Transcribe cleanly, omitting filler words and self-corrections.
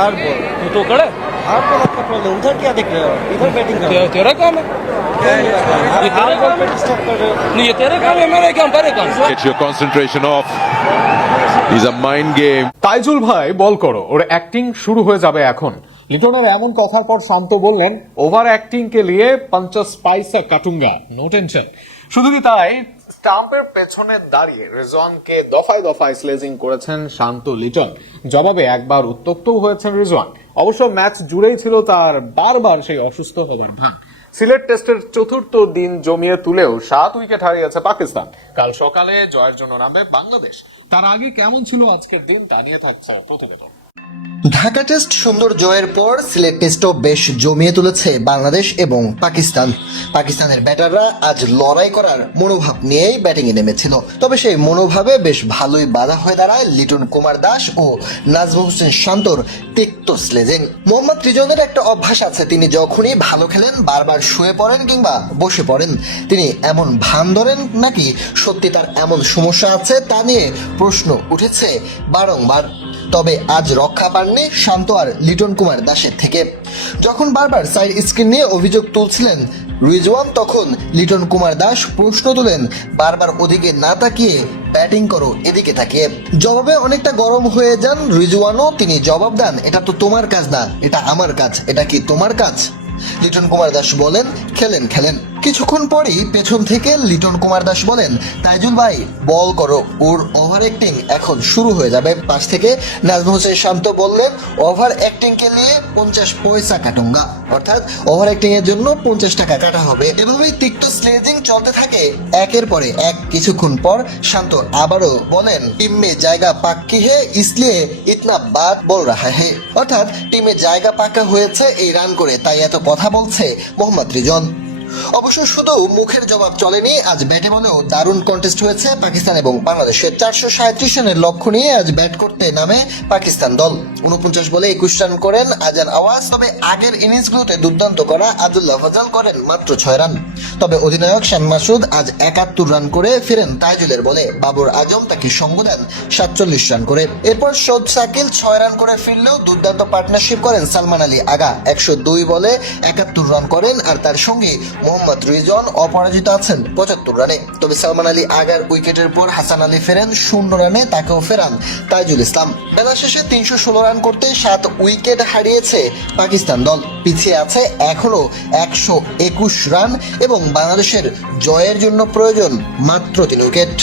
Hard ball तो करे hard ball आपका प्रॉब्लम उधर क्या देख रहे हो इधर बैटिंग कर रहे हो तेरा काम है हार्ड बॉल पे डिस्टर्ब कर रहे हो नहीं ये तेरा काम है मेरा काम तेरे काम Get your concentration off. It's a mind game. Taijul ভাই বল করো, ওর অ্যাক্টিং শুরু হয়ে যাবে এখন। লিটনের এমন কথার পর শান্ত বললেন, ওভার অ্যাক্টিং কে লিয়ে 50 পয়সা কাটুঙ্গা, নো টেনশন। শুধু কি তাই, স্টাম্পের পেছনে দাঁড়িয়ে রিজওয়ানকে দফায় দফায় স্লেজিং করেছেন শান্ত লিটন। জবাবে একবার উত্তক্তও হয়েছেন রিজওয়ান। অবশ্য ম্যাচ জুড়েই ছিল তার বারবার সেই অসুস্থ হবার ভান। সিলেট টেস্টের চতুর্থ দিন জমিয়ে তুলেও 7 উইকেট হারিয়েছে পাকিস্তান। কাল সকালে জয়ের জন্য নামবে বাংলাদেশ। তার আগে কেমন ছিল আজকের দিন তা নিয়ে থাকছে প্রতিবেদন। ঢাকা টেস্ট সুন্দর জয়ের পর সিলেট টেস্টও বেশ জমিয়ে তুলেছে বাংলাদেশ এবং পাকিস্তান। পাকিস্তানের ব্যাটাররা আজ লড়াই করার মনোভাব নিয়েই ব্যাটিংয়ে নেমেছিল, তবে সেই মনোভাবে বেশ ভালোই বাধা হয়ে দাঁড়ায় লিটন কুমার দাস ও নাজমুল হোসেন শান্তর তিক্ত স্লেজিং। মোহাম্মদ রিজওয়ানের একটা অভ্যাস আছে, তিনি যখনই ভালো খেলেন বারবার শুয়ে পড়েন কিংবা বসে পড়েন। তিনি এমন ভান ধরেন নাকি সত্যি তার এমন সমস্যা আছে তা নিয়ে প্রশ্ন উঠেছে বারংবার। তবে আজ রক্ষা পাননি শান্ত আর লিটন কুমার দাসের থেকে। যখন বারবার সাইড স্ক্রিন নিয়ে অভিযোগ তুলছিলেন রিজওয়ান, তখন লিটন কুমার দাস প্রশ্ন তোলেন, বারবার ওদিকে না তাকিয়ে ব্যাটিং করো এদিকে তাকিয়ে। জবাবে অনেকটা গরম হয়ে যান রিজওয়ানও, তিনি জবাব দেন, এটা তো তোমার কাজ না, এটা আমার কাজ, এটা কি তোমার কাজ? লিটন কুমার দাস বলেন, খেলেন খেলেন। কিছুক্ষণ পরই পেছন থেকে লিটন কুমার দাস বলেন, তাইজুল ভাই বল করো, ওর ওভার অ্যাক্টিং এখন শুরু হয়ে যাবে। পাশ থেকে নাজমুল হোসেন শান্ত বললেন, ওভার অ্যাক্টিং কে নিয়ে 50 পয়সা কাটুঙ্গা, অর্থাৎ ওভার অ্যাক্টিং এর জন্য 50 টাকা কাটা হবে। এভাবেই তিক্ত স্লেজিং চলতে থাকে একের পরে এক। কিছুক্ষণ পর শান্ত আবারও বলেন, টিম মে জায়গা পাক্কি হে ইসলিয়ে ইতনা বাত বল রাহা হে, অর্থাৎ টিমে জায়গা পাকা হয়েছে এই রান করে, তাই এত কথা বলছে মোহাম্মদ রিজন। অবশ্য শুধু মুখের জবাব চলেনি, আজ ব্যাটে বলেও দারুণ কন্টেস্ট হয়েছে পাকিস্তান এবং বাংলাদেশের। 437 রানের লক্ষ্য নিয়ে আজ ব্যাট করতে নামে পাকিস্তান দল। 49 বলে 21 রান করেন আজান আওয়াজ। তবে আগের ইনিংসগুলোতে দুর্দান্ত করা আব্দুল্লাহ ফাজাল করেন মাত্র 6 রান। তবে অধিনায়ক শান মাসুদ আজ 71 রান করে ফিরেন তাইজুলের বলে। বাবর আজম তাকে সঙ্গ দেন 47 রান করে। এরপর শোদ সাকিল 6 রান করে ফিরলেও দুর্দান্ত পার্টনারশিপ করেন সালমান আলী আগা। 102 বলে 71 রান করেন, আর তার সঙ্গে মোহাম্মদ রিজন অপরাজিত আছেন 75 রানে। তবে সালমান আলী আগার উইকেটের পর হাসান আলী ফেরেন 0 রানে, তাকেও ফেরান তাইজুল ইসলাম। বেলা শেষে 316 রান করতে 7 উইকেট হারিয়েছে পাকিস্তান দল। পিছিয়ে আছে এখনো 121 রান এবং বাংলাদেশের জয়ের জন্য প্রয়োজন মাত্র 3 উইকেট।